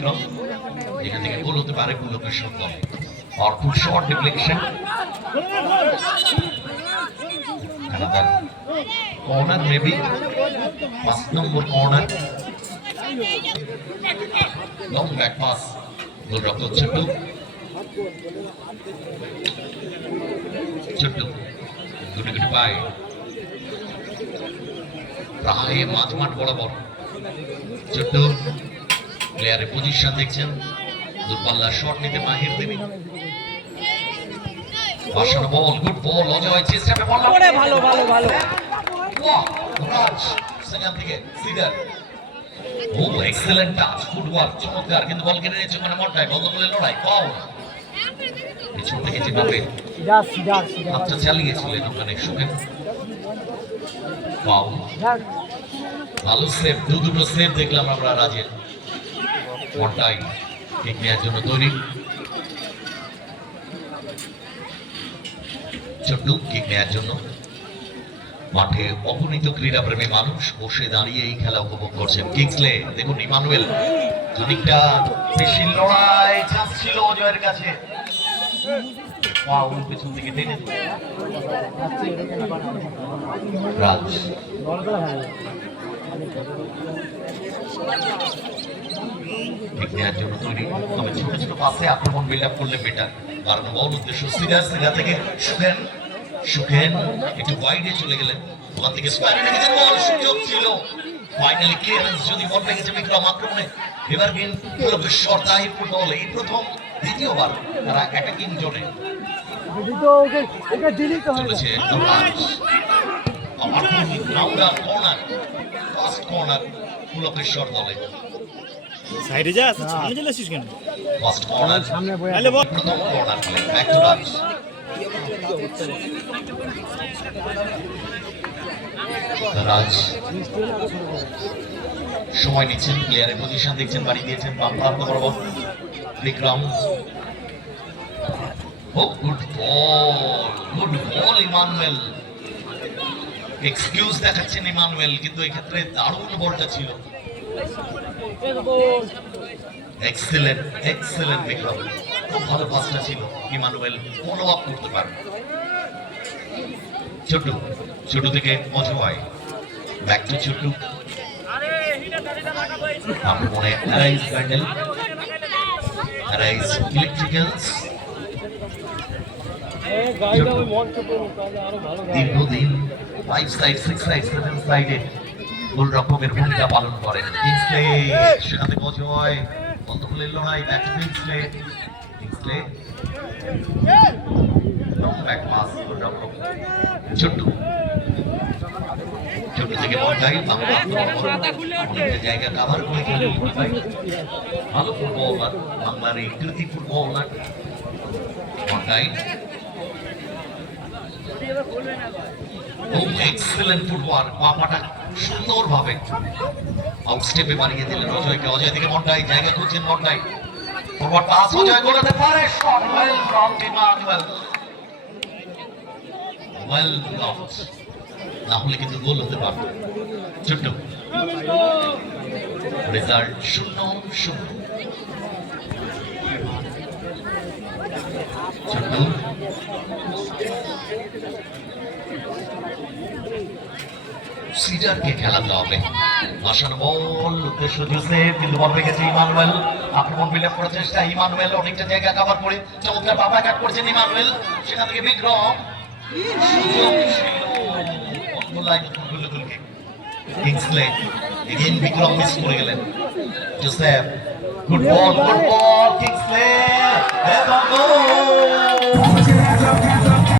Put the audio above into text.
বিক্রম, এখান থেকে গোল হতে পারে পুলকের shot. Powerful shot deflection, corner maybe 5 number corner, long back pass, গোলরক্ষক ছোট্টু ছোট্টু গুটি গুটি পায় প্রায় মাঝমাঠ বরাবর। ছোট্টু প্লেয়ারের পজিশন দেখছেন, দূরপাল্লা শট নিতে মাহির দেবী, বাসানো বল, গুড বল, অজয় চেষ্টা করে বল করে ভালো ভালো ভালো ওয়াও রাজ সেখান থেকে সিডার, ও এক্সেলেন্ট টাচ, ফুটওয়ার্ক চমৎকার, কিন্তু বল কেটে নিয়েছে ওখানে মনটাই, বল বলে লড়াই পাও পিছন থেকে যেভাবে হাতটা চালিয়েছিলেন ওখানে সুখেন, পাও ভালো সেভ, দুটো সেভ দেখলাম আমরা রাজের। মনটাই কিক নেওয়ার জন্য তৈরি, ছোট্ট কিক নেওয়ার জন্য। মাঠে অগণিত ক্রীড়াপ্রেমী মানুষ বসে দাঁড়িয়ে এই খেলা উপভোগ করছেন। কিংসলে দেখুন, ইমানুয়েল খানিকটা বেশি লড়াই, চান্স ছিল অজয়ের কাছে, পেছন থেকে টেনে রাজ ঠিক নেওয়ার জন্য তৈরি, তবে ছোট ছোট পাশে আক্রমণ বিল্ড আপ করলে বেটার। কারণ বল উদ্দেশ্য সিধা থেকে সুখেন, সুখেন একটু ওয়াইডে চলে গেলেন, ওখান থেকে স্কয়ারে রেখেছেন, বল সুযোগ ছিল, ফাইনালি ক্লিয়ারেন্স যদি বল পেয়েছে বিক্রম আক্রমণে। এবার কিন্তু শট তাহির ফুটবল এই প্রথম দ্বিতীয়বার তারা অ্যাটাকিং জোনে চলেছে। ফার্স্ট কর্নার পুলকের শট দলে, সাইডে যা, সামনে চলে আসিস কেন? ফার্স্ট কর্নার সামনে বল, প্রথম কর্নার প্লে, ব্যাক টু রাজ। রাজ সময় নিচ্ছেন, প্লেয়ারের পজিশন দেখছেন, বাড়ি দিয়েছেন বাম প্রান্ত বরাবর। Vikram, good ball Emmanuel, excuse দেখাচ্ছেন ইমানুয়েল, কিন্তু এই ক্ষেত্রে দারুণ বলটা ছিল। এক্সেলেন্ট এক্সেলেন্ট বিক্রম, খুব ভালো পাসটা ছিল, ইমানুয়েল ফলো আপ করতে পারে। ছোট ছোট থেকে অজয়, ব্যাক টু ছোট, আক্রমণে অ্যারাইজ ব্যান্ডেল, অ্যারাইজ ইলেকট্রিক্যালস, দীর্ঘদিন 5 সাইড 6 সাইড 7 সাইডে গোলরক্ষকের ভূমিকা পালন করেন। কিংসলে সেখান থেকে অজয়, বন্ধ হলে লড়াই, back to Kingsley, Kingsley long back pass, গোলরক্ষক ছোট্ট ছোট থেকে মনটাই বাংলা জায়গা কাভার করে খেলে ভালো ফুটবলার, বাংলার এই কৃতি ফুটবলার মনটাই, এক্সেলেন্ট ফুটবল, বাপাটা সুন্দরভাবে আউটস্টেপে বানিয়ে দিলেন অজয়কে। অজয় থেকে মনটাই, জায়গা খুঁজছেন মনটাই, ফরওয়ার্ড পাস, অজয় করতে পারে, shot well from Emmanuel, well blocked, না হলে কিন্তু গোল হতে পারত। ছোট্ট রেজাল্ট 0-0। ছোট্ট সিডারকে খেলাতে হবে, বাসানো বল, উদ্দেশ্য জোসেফ, কিন্তু বল রেখেছে ইমানুয়েল, আক্রমণ বিল্ড আপ করার চেষ্টা, ইমানুয়েল অনেকটা জায়গা কভার করে চমৎকার বাবা কাট করেছেন ইমানুয়েল, সেখান থেকে বিক্রম, সুযোগ ছিল, অন্য লাইন গোলকে কিংসলে, এগেইন বিক্রম মিস করে গেলেন, জোসেফ, গুড বল কিংসলে, এবং গোল।